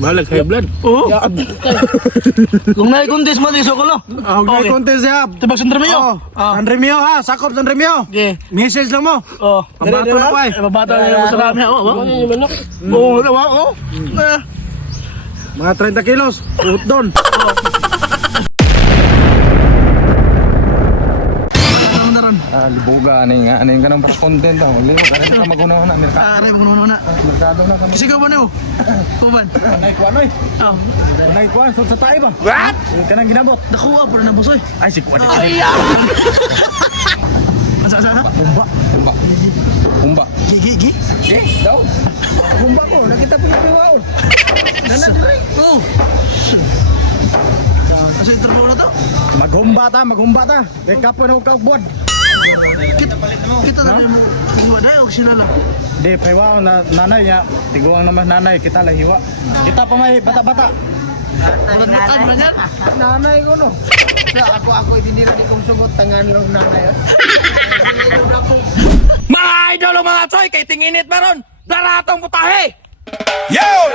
Balik high blood. Oo. Kung nai-contest mo, diso ko lo. Okay, contest ya. Tibag San Remio. San Remio ha, sakop San Remio. Okay. Message lang mo. Oh. Ang bato na pa eh. Mabata na yung sarami ako. Oo, diba? Oo. Mga 30 kilos, ut doon. Libuga aning ka ng para content daw. Libo ka rin ka magunaw na merkado. Aray, muna. Merkado na kami. Sigaw ba niyo? Puban. Nay kuan oy. Nay kuan sa tayo ba? What? Kanang ginabot. Nakuha, pero nabusoy. Ay si kuan. Ay! Asa? Umba. Umba. Gigi. Daw. Umba ko nakita piwaon. Nana dire. Oo. Asa interview na to? Maghumba ta. Teka po na ukagbuad. Kita na mo. Waday og sila lang. Di, paiwaon na nanay niya. Tiguang naman nanay, kita lang hiwa. Kita pa may bata-bata. Ano man yan? Nanay ko no. Ako itinira di kong sugot tangan lang nanay. Mga idol o mga choy, kay tinginit maron, daratong putahe! Yo!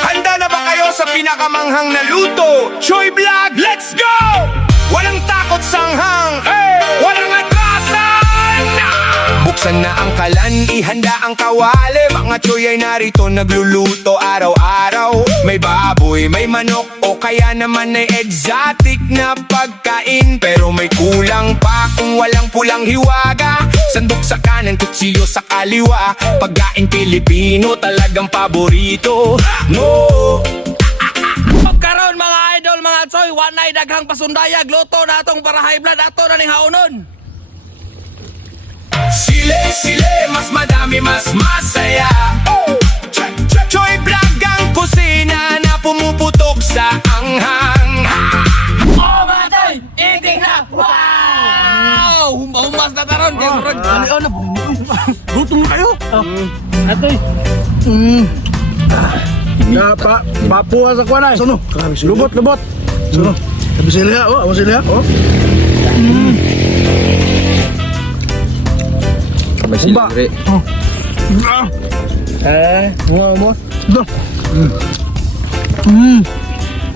Handa na ba kayo sa pinakamanghang na luto? Choy Vlog, let's go! Walang takot sanghang, walang atrasan! Buksan na ang kalan, ihanda ang kawali. Mga choy ay narito, nagluluto araw-araw. May baboy, may manok, o kaya naman ay exotic na pagkain. Pero may kulang pa kung walang pulang hiwaga. Sandok sa kanan, kutsiyo sa kaliwa. Pagkain Pilipino, talagang paborito. No! Pagkaroon mga idol, mga choy, wanay daghang pasundayag, luto na atong para high blood, ato na ning haunon. Sile, mas madami, mas masaya. Choy Vlog ang kusina na pumuputok sa anghang. Oh mga choy, eating na! Wow! Humas na taron, kaya murag. Ano na? Gutom kayo. Atoy. Nga papuwa sa kuanay. Sono. Lubot. Sono. Sabi sila, oh, sila. Oh. May Umba. silire. Mo. Do.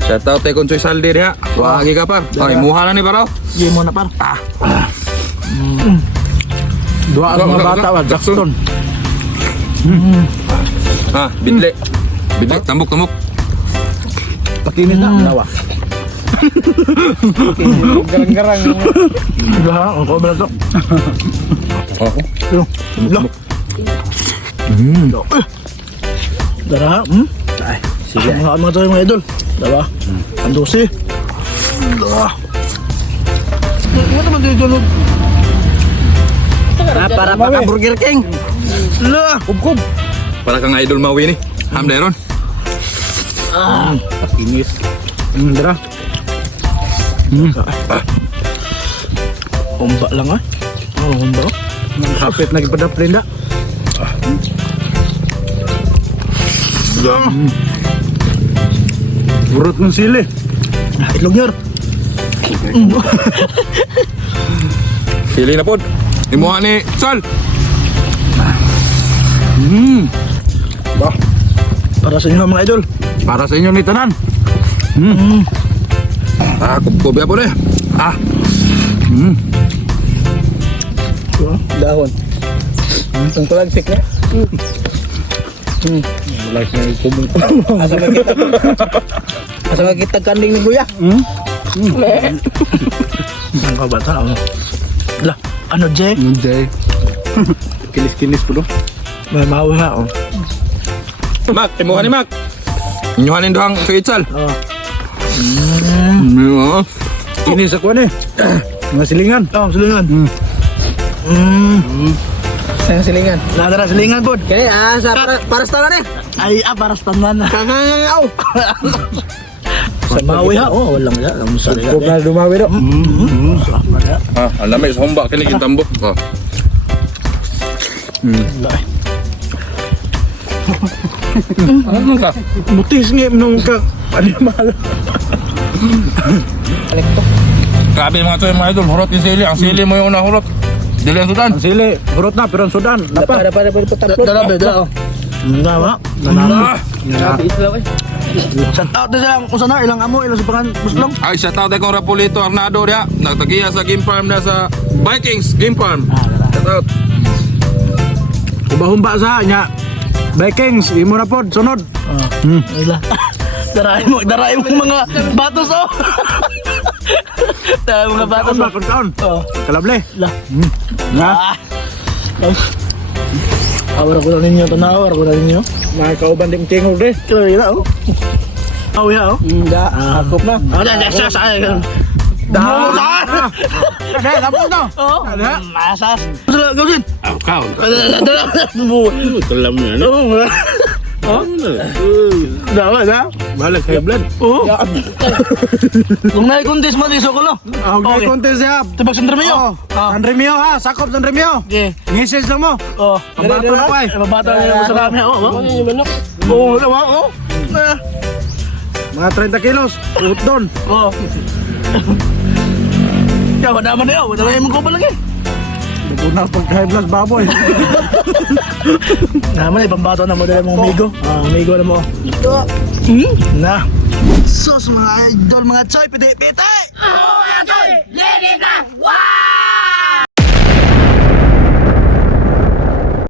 Shout out kay Konsoy Saldi diha. Wagi ka par. Ay muha na ni paraw. Gi mo na par. Dua ang mga bata wa Jackson. Ah, bidle. Bidle tambok. Pakinis na nawa. Garang-garang. Lah, ang ko bala to. Oh. Dara, Ay, sige. Ang mga tayo mga idol. Dara. Ang dosi. Dara. Ano naman dito no? Para pa Burger King. Lah, Kub. Para kang idol mawi ni. Ham Deron. Pakinis. Dara. Umba lang ah. Oh, umba. Kapit na gipadaprin na. Burot ng sili. Itlog nyor. Pili na pod. Imuha ni Sal. Para sa inyo mga idol. Para sa inyo ni tanan. Ah, kubkob ya po eh. Ah. Dahon. Ang palagsik niya. Like na kubong. Asa makita kanding ni Kuya? Ang kabata ano? Lah, ano Jay? Jay. Kinis-kinis po do. May mawa ha oh. Mak, imuha ni Mak. Inyuhan ni dohang kay Sal. Oh. Kinis ako ni. Mga silingan. Oh, silingan. Sayang silingan. Nadara silingan pod. Kaya sa para sa tanan eh. Ay, para sa tanan. Kangangaw. Sa mawi ha. Oh, walang ya. Ang sa Kung na dumawi do. Ah, alam sa humba kini gitambok. Oh. Ano ka? Mutis nga nung ka. Animal. Grabe mga choy mga idol, hurot yung sili. Ang sili mo yung unang hurot. Dili ang sudan. Ang sili. Burot na pero ang sudan. Napa. Dala. Dala. Nanara. Shout out na silang kung sana, ilang amo, ilang supangan, muslong. Ay, shout out kong Rapulito Arnado dia. Nagtagiya sa game farm na sa Vikings Game Farm. Shout out. Humba-humba sa nya. Vikings, imo na pod, sunod. Ila. Darain mo mga batos oh. Darain mo mga batos. Kaon. Kalable. La. Na. Awar ko na ninyo, tanawar ko na ninyo. Nakakauban din tingog de. Kaya ila oh. Oh ya oh. Da, akop na. Sa sa. Dah. Ada, lapor tu. Ada. Masas. Gawin. Kau. Kelam ni. Dah lah dah. Balik kayak blend. Oh. Kung naik kontes mo di sokolo. Okay, kontes ya. Tebak Sandremio. Sandremio ha, sakop Sandremio. Okay. Message lang mo. Oh. Pambato na pa eh. Pambato na sa kami ako. Oh, lawa oh. Mga 30 kilos. Ut doon. Oh. Ya, wala man na yun. Wala man ko lagi. Una pagka blast baboy. Naman eh, pambato na mo dala mong amigo. Amigo na mo. Na. Sus mga idol, mga choy, piti-piti!